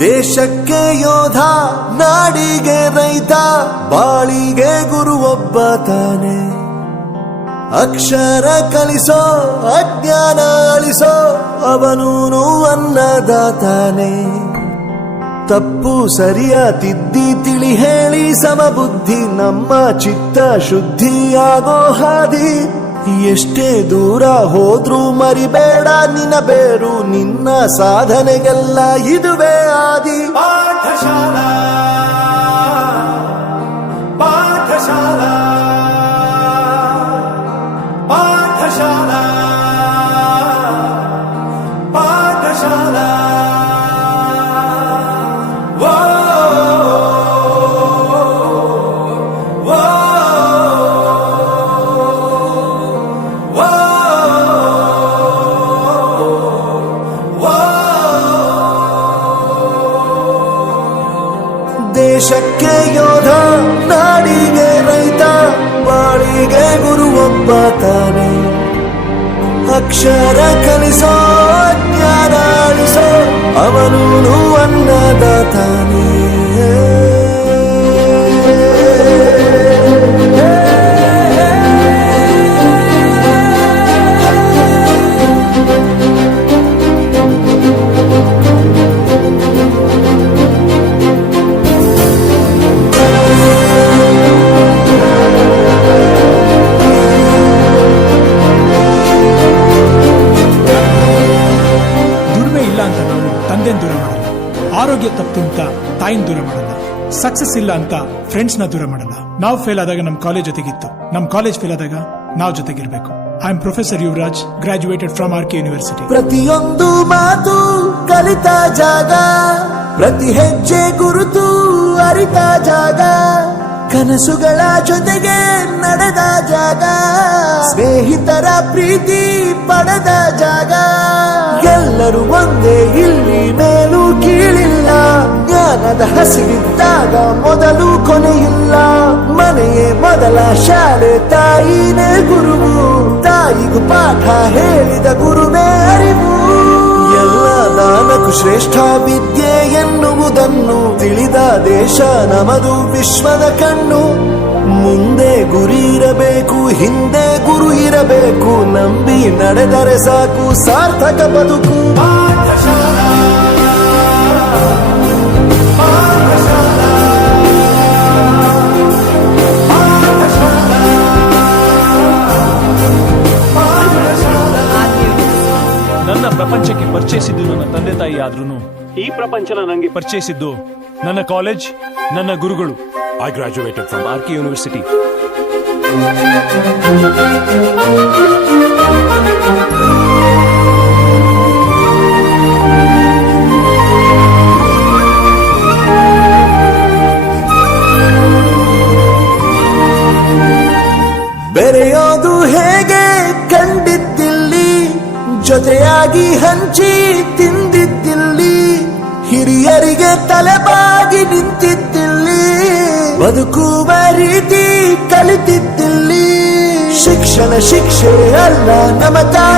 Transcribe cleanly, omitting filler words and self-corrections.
ದೇಶಕ್ಕೆ ಯೋಧ, ನಾಡಿಗೆ ರೈತ, ಬಾಳಿಗೆ ಗುರು ಒಬ್ಬ ತಾನೆ. ಅಕ್ಷರ ಕಲಿಸೋ, ಅಜ್ಞಾನ ಅಳಿಸೋ, ಅವನೂನು ಅನ್ನದಾತಾನೆ. ತಪ್ಪು ಸರಿಯ ತಿದ್ದಿ ತಿಳಿ ಹೇಳಿ ಸಮಬುದ್ಧಿ, ನಮ್ಮ ಚಿತ್ತ ಶುದ್ಧಿಯಾಗೋ ಹಾದಿ. ಎಷ್ಟೇ ದೂರ ಹೋದ್ರೂ ಮರಿಬೇಡ ನಿನ್ನ ಬೇರು, ನಿನ್ನ ಸಾಧನೆಗೆಲ್ಲ ಇದುವೇ ಆದಿ. ಪಾಠಶಾಲಾ ಪಾಠಶಾಲಾ ಪಾಠಶಾಲಾ ಪಾಠಶಾಲಾ. ದೇಶಕ್ಕೆ ಯೋಧ, ನಾಡಿಗೆ ರೈತ, ಬಾಳಿಗೆ ಗುರು ಒಬ್ಬ ತಾನೆ. ಅಕ್ಷರ ಕಲಿಸೋ, ಜ್ಞಾನ ಅಳಿಸೋ, ಅವನೂನು ಅನ್ನದಾತಾನೆ. ದೂರ ಮಾಡಲ್ಲ, ಆರೋಗ್ಯ ತಪ್ಪು ಅಂತ ತಾಯಿನ ದೂರ ಮಾಡಲ್ಲ, ಸಕ್ಸಸ್ ಇಲ್ಲ ಅಂತ ಫ್ರೆಂಡ್ಸ್ ನ ದೂರ ಮಾಡಲ್ಲ. ನಾವು ಫೇಲ್ ಆದಾಗ ನಮ್ ಕಾಲೇಜ್ ಜೊತೆಗಿತ್ತು, ನಮ್ ಕಾಲೇಜ್ ಫೇಲ್ ಆದಾಗ ನಾವು ಜೊತೆಗಿರ್ಬೇಕು. I am professor Yuvraj, graduated from R K university. ಪ್ರತಿಯೊಂದು ಮಾತು ಕಲಿತ ಜಾಗ, ಪ್ರತಿ ಹೆಜ್ಜೆ ಗುರುತು ಅರಿತ ಜಾಗ, ಕನಸುಗಳ ಜೊತೆಗೆ ನಡೆದ ಜಾಗ, ಸ್ನೇಹಿತರ ಪ್ರೀತಿ ಪಡೆದ ಜಾಗ. ಎಲ್ಲರೂ ಒಂದೇ, ಇಲ್ಲಿ ಮೇಲೂ ಕೀಳಿಲ್ಲ, ಜ್ಞಾನದ ಹಸಿವಿದ್ದಾಗ ಮೊದಲು ಕೊನೆಯಿಲ್ಲ. ಮನೆಯೇ ಮೊದಲ ಶಾಲೆ, ತಾಯಿನೇ ಗುರುವು, ತಾಯಿಗೂ ಪಾಠ ಹೇಳಿದ ಗುರುವೇ ಅರಿವು. ಎಲ್ಲ ದಾನಕ್ಕೂ ಶ್ರೇಷ್ಠ ವಿದ್ಯೆ ಎನ್ನುವುದನ್ನು ತಿಳಿದ ದೇಶ ನಮದು, ವಿಶ್ವದ ಕಣ್ಣು. ಮುಂದೆ ಗುರಿ ಇರಬೇಕು, ಹಿಂದೆ ಗುರು ಇರಬೇಕು, ನಂಬಿ ನಡೆದರೆ ಸಾಕು ಸಾರ್ಥಕ ಬದುಕು. ಪಾಠಶಾಲಾ ಪಾಠಶಾಲಾ ಪಾಠಶಾಲಾ ಪಾಠಶಾಲಾ. ನನ್ನ ಪ್ರಪಂಚಕ್ಕೆ ಪರಿಚಯಿಸಿದ್ದು ನನ್ನ ತಂದೆ ತಾಯಿ ಆದ್ರೂ ಈ ಪ್ರಪಂಚನ ನನಗೆ ಪರಿಚಯಿಸಿದ್ದು ನನ್ನ ಕಾಲೇಜ್, ನನ್ನ ಗುರುಗಳು. I graduated from R K university. ಬೆರೆಯೋದು ಹೇಗೆ ಕಂಡಿದ್ದಿಲ್ಲಿ, ಜೊತೆಯಾಗಿ ಹಂಚಿ ತಿಂದಿದ್ದಿಲ್ಲಿ, ಹಿರಿಯರಿಗೆ ತಲೆಬಾಗಿ ನಿಂತಿದ್ದಿಲ್ಲಿ, ಬದುಕುವ ರೀತಿ ಕಲಿತಿದ್ದಿಲ್ಲಿ. ಶಿಕ್ಷಣ ಶಿಕ್ಷೆ ಅಲ್ಲ ನಮ್ಮ ತಾಯಿ.